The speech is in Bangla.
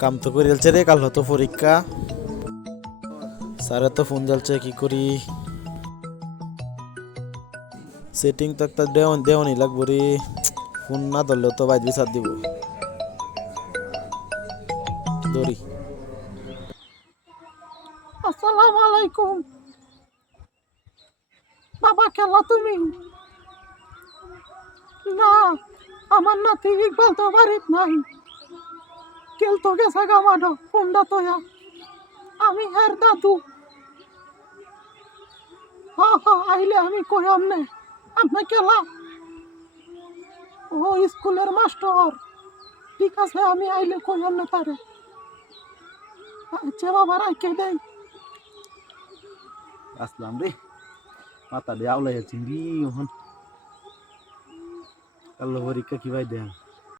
কাম তো করে চলছে রে, কাল হতো পরীক্ষা। স্যারের তো ফোন জ্বলছে, কি করি? সেটিং তো একটা দেওয়ানি লাগবো রে। ফোন না ধরলেও তো বাইর বিচার দিব। দড়ি। আসসালামু আলাইকুম। বাবা খেলা তুমি? না, আমার নাতি ইকবাল তো বাড়িত নাই। খেলতো গেছে গামাডো ফোনটা তোয়া। আমি হের দাদু। আইলে আমি কই আমনে আমনে খেলা। ও স্কুলের মাস্টার। ঠিক আছে, আমি আইলে কই আমনে তারে। আচ্ছা বাবা, রাখে দেই। আসলাম রে, মাথা দিয়ে আউলাই আছি রি ওহন। কাল পরীক্ষা কি ভাই দেয়া